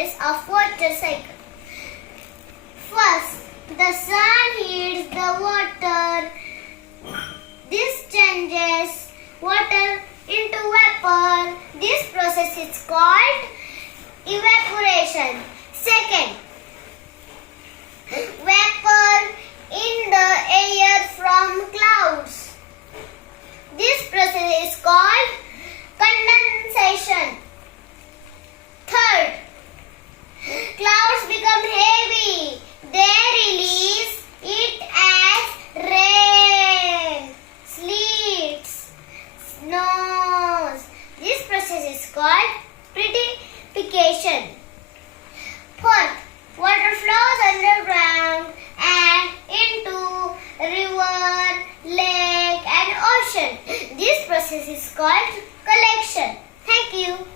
stages of water cycle. First, the sun heats the water. This changes water into vapor. This process is called evaporation. Second, vapor in the air from clouds. This process is called condensation. Third, clouds become heavy. They release it as rain, sleets, snows. This process is called precipitation. Fourth, water flows underground and into river, lake and ocean. This process is called